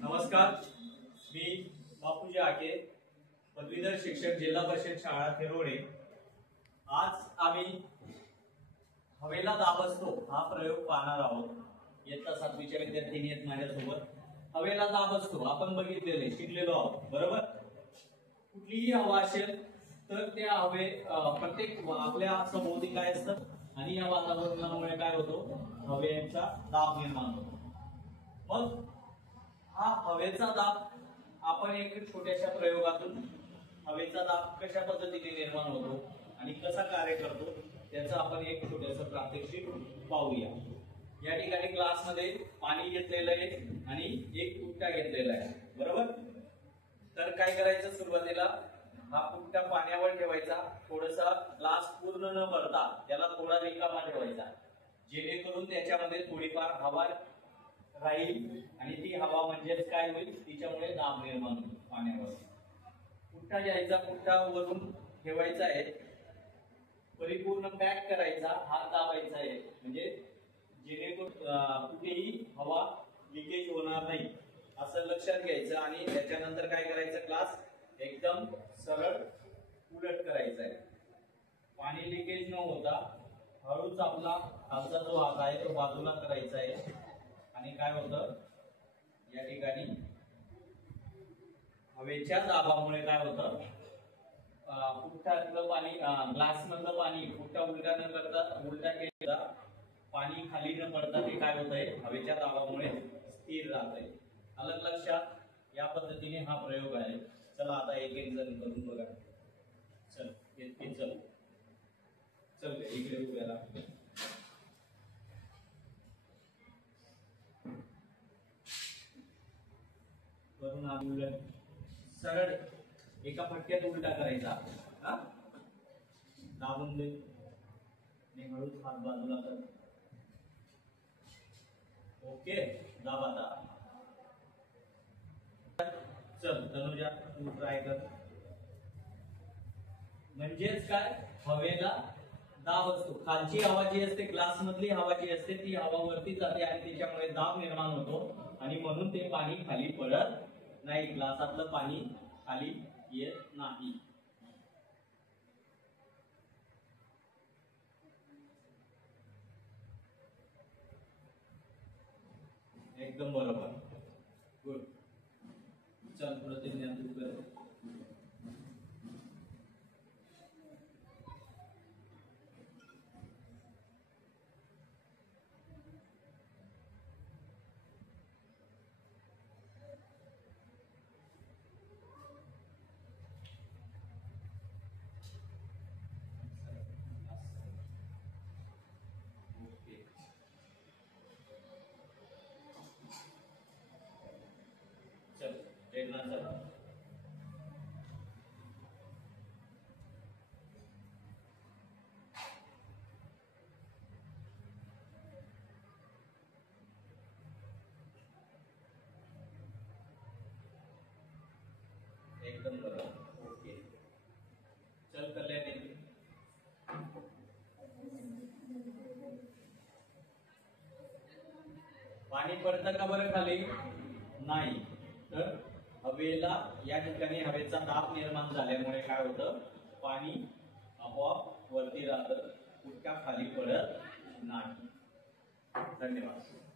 नमस्कार, मी बापूजी आके, पदवीधर शिक्षक, जिल्हा परिषद शाळा थिरोडे। आज आम्ही हवेला दाब असतो हा प्रयोग पाहणार आहोत। इयत्ता 7वीच्या विद्यार्थिनी आहेत माझ्यासोबत। हवेला दाब असतो आपण बघितलेले, शिकलेलो आहोत, बरोबर। कुठलीही हवा असेल तर त्या हवे प्रत्येक आपल्या सभोवती काय असतं आणि या वातावरणामुळे काय होतो, हवेचा दाब निर्माण होतो। मग हा हवेचा दाब आपण एक छोट्याशा प्रयोगातून हवेचा दाब कशा पद्धतीने निर्माण होतो आणि कसा कार्य करतो त्याचं आपण एक छोटंसं प्रात्यक्षिक पाहूया। या ठिकाणी क्लासमध्ये पाणी घेतलेलं आहे आणि एक पुट्टा घेतलेला आहे, बरोबर। तर काय करायचं, सुरुवातीला हा पुट्टा पाण्यावर ठेवायचा, थोडासा ग्लास पूर्ण न भरता त्याला थोडा रिकामा ठेवायचा, जेणेकरून त्याच्यामध्ये थोडीफार हवा राहील आणि ती हवा म्हणजेच काय होईल, तिच्यामुळे दाब निर्माण होईल पाण्यावर। पुट्टा घ्यायचा, पुट्टा वरून ठेवायचा आहे, परिपूर्ण पॅक करायचा, हात दाबायचा आहे, म्हणजे जेणेकरून कुठेही हवा लिकेज होणार नाही असं लक्षात घ्यायचं। आणि त्याच्यानंतर काय करायचं, ग्लास एकदम सरळ उलट करायचा आहे, पाणी लिकेज न होता हळूच आपला खालचा जो हात आहे तो बाजूला करायचा आहे। आणि काय होतं, या ठिकाणी हवेच्या दाबामुळे काय होतं, पुट्ट्यातलं पाणी ग्लास मधलं पाणी पुट्टा उलटा न करता, उलटा केला पाणी खाली न पडता ते काय होत आहे, हवेच्या दाबामुळे स्थिर राहत आहे। अलग लक्षात, या पद्धतीने हा प्रयोग आहे। चला आता एक एक जण करून बघा। चल चल चल इकडे उभ्या राहा। वरून उलट सरळ एका फटक्यात उलटा करायचा, हा दाबून दे आणि हळूच हात बाजूला कर। ओके, दाब आता। चल तनुजा तू ट्राय कर। म्हणजेच काय, हवेला दाब असतो, खालची हवा जी असते, ग्लास मधली हवा जी असते ती हवा वरती जाते आणि त्याच्यामुळे दाब निर्माण होतो आणि म्हणून ते पाणी खाली पडत नाही, ग्लासातलं पाणी खाली येत नाही। एकदम बरोबर, गुड। चल प्रतिज्ञा तू कर। चल देखना चल। एकदम बरोबर, ओके। चल कल्याणी, पाणी पडतं का बरं खाली? नाही। तर हवेला या ठिकाणी हवेचा दाब निर्माण झाल्यामुळे काय होतं, पाणी आपोआप वरती राहतं, पुट्टा खाली पडत नाही। धन्यवाद।